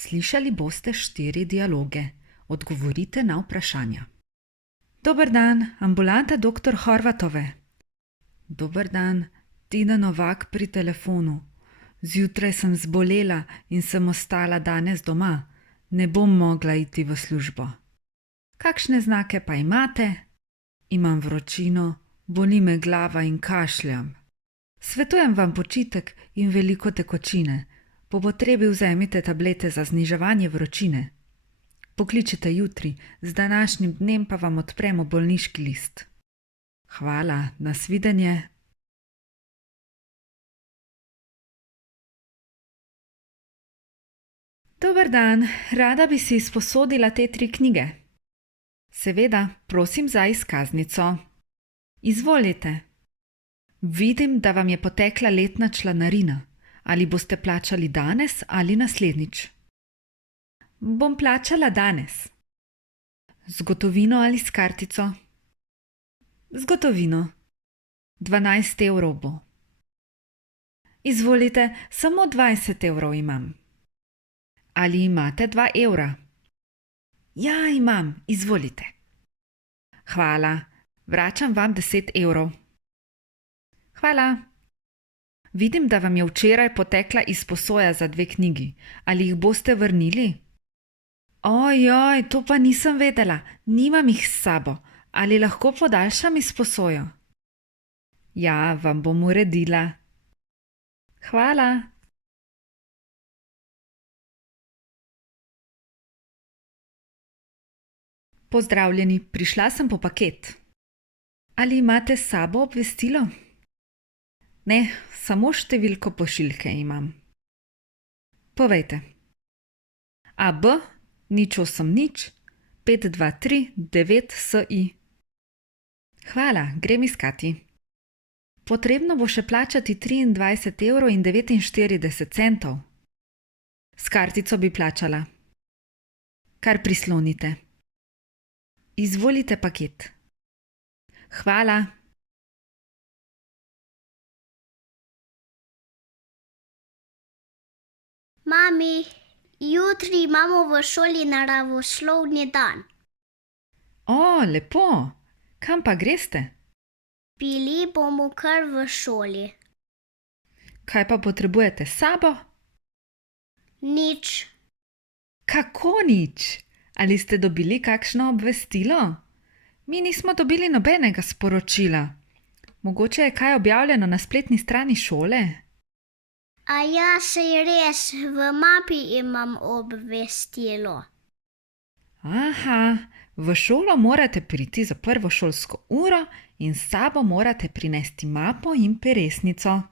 Slišali boste 4 dialoge. Odgovorite na vprašanja. Dober dan, ambulanta dr. Horvatove. Dober dan, Tina Novak pri telefonu. Zjutraj sem zbolela in sem ostala danes doma. Ne bom mogla iti v službo. Kakšne znake pa imate? Imam vročino, boli me glava in kašljam. Svetujem vam počitek in veliko tekočine. Po potrebi vzemite tablete za zniževanje vročine. Pokličite jutri, z današnjim dnem pa vam odpremo bolniški list. Hvala, nasvidenje. Dober dan, rada bi si izposodila te 3 knjige. Seveda, prosim za izkaznico. Izvolite. Vidim, da vam je potekla letna članarina. Ali boste plačali danes ali naslednjič? Bom plačala danes. Z gotovino ali s kartico? Z gotovino. 12 evrov bo. Izvolite, samo 20 evrov imam. Ali imate 2 evra? Ja, imam, izvolite. Hvala, vračam vam 10 evrov. Hvala. Vidim, da vam je včeraj potekla izposoja za 2 knjigi. Ali jih boste vrnili? Ojoj, to pa nisem vedela, nimam jih s sabo. Ali lahko podaljšam izposojo? Ja, vam bom uredila. Hvala. Pozdravljeni, prišla sem po paket. Ali imate s sabo obvestilo? Ne, samo številko pošiljke imam. Povejte. AB 080 523 9 SI. Hvala, grem iskati. Potrebno bo še plačati 23 evrov in 49 centov. S kartico bi plačala. Kar prislonite. Izvolite paket. Hvala. Mami, jutri imamo v šoli naravoslovni dan. O, lepo. Kam pa greste? Bili bomo kar v šoli. Kaj pa potrebujete s sabo? Nič. Kako nič? Ali ste dobili kakšno obvestilo? Mi nismo dobili nobenega sporočila. Mogoče je kaj objavljeno na spletni strani šole? A ja, saj res, v mapi imam obvestilo. Aha, v šolo morate priti za prvo šolsko uro in s sabo morate prinesti mapo in peresnico.